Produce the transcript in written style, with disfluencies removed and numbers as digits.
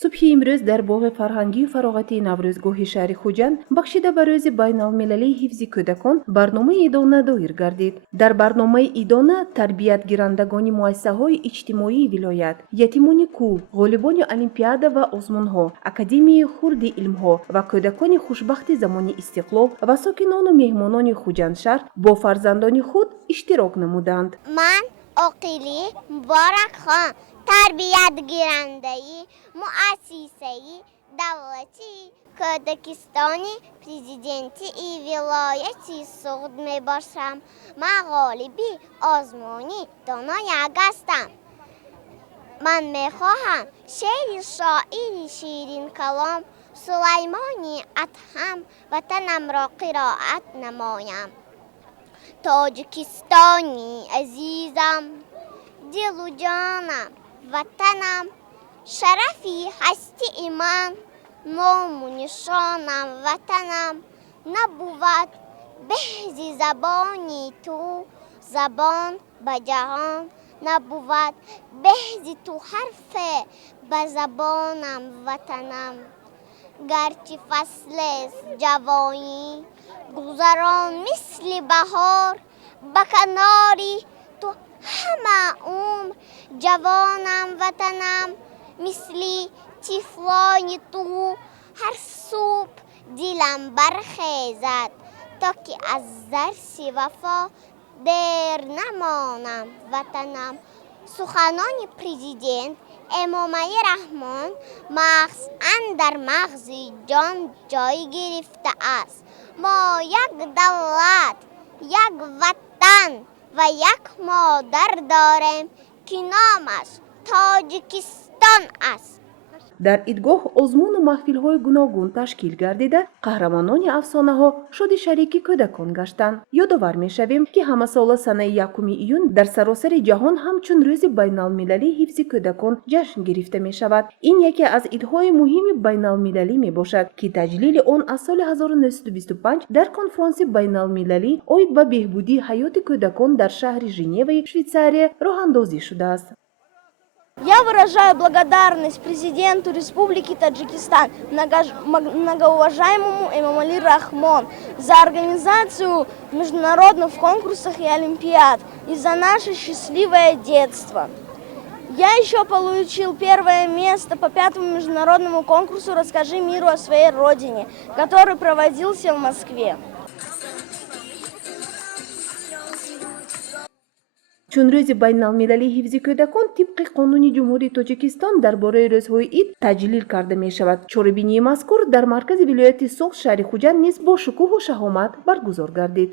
субҳи имрӯз дар боғи фарҳангию фароғатии наврӯзгоҳи шаҳри хуҷанд бахшида ба рӯзи байналмилалии ҳифзи кӯдакон барномаи идона доир гардид. Дар барномаи идона тарбиятгирандагони муассисаҳои иҷтимоии вилоят, ятимони кӯҳ, ғолибони олимпиада ва озмунҳо, академияи хурди илмҳо ва кӯдакони хушбахти замони истиқлол ва сокинону меҳмонони хуҷандшаҳр бо фарзандони худ иштирок намуданд. ман оқили муборакхон тарбиятгирандаи муассисаи давлати Кӯдакистони президенти вилояти Суғд мебошам. ман ғолиби озмуни доно як ҳастам. ман мехоҳам шеъри шоири ширинкалом Сулаймони Адҳам ватанамро қироат намоям. тоҷикистони азизам, дилу ҷонам, ватанам, шарафи ҳастии ман, ному нишонам ватанам. набувад беҳзи забони ту, забон ба ҷаҳон набувад беҳзи ту ҳарфе ба забонам ватанам. гарчи фаслест ҷавонӣ гузарон мисли баҳор, ба канори ту ҳама умр ҷавонам ватанам. мисли тифлони ту ҳар субҳ дилам бархезад, то ки аз дарси вафо дер намонам ватанам. суханони президент эмомали раҳмон мағзан дар мағзи ҷон ҷой гирифтааст. мо як давлат, як ватан ва як модар дорем, ки номаш Тоҷикистон аст. дар идгоҳ озмуну маҳфилҳои гуногун ташкил гардида қаҳрамонони афсонаҳо шоди шарики кӯдакон гаштанд. ёдовар мешавем ки ҳамасола санаи 1 июн дар саросари ҷаҳон ҳамчун рӯзи байналмилалии ҳифзи кӯдакон ҷашн гирифта мешавад. ин яке аз идҳои муҳими байналмилалӣ мебошад ки таҷлили он аз соли 1925 дар конфронси байналмилалӣ оид ба беҳбудии ҳаёти кӯдакон дар шаҳри Женеваи Швейтсария роҳандозӣ шудааст. Я выражаю благодарность президенту Республики Таджикистан, многоуважаемому Эмомали Рахмон, за организацию международных конкурсов и олимпиад и за наше счастливое детство. Я еще получил первое место по 5-му международному конкурсу «Расскажи миру о своей родине», который проводился в Москве. чун рӯзи байналмилалии ҳифзи кӯдакон тибқи қонуни ҷумҳурии Тоҷикистон дар бораи рӯзҳои ид таҷлил карда мешавад. чорабинии мазкур дар маркази вилояти Суғд шаҳри Хуҷанд низ бо шукӯҳу шаҳомат баргузор гардид.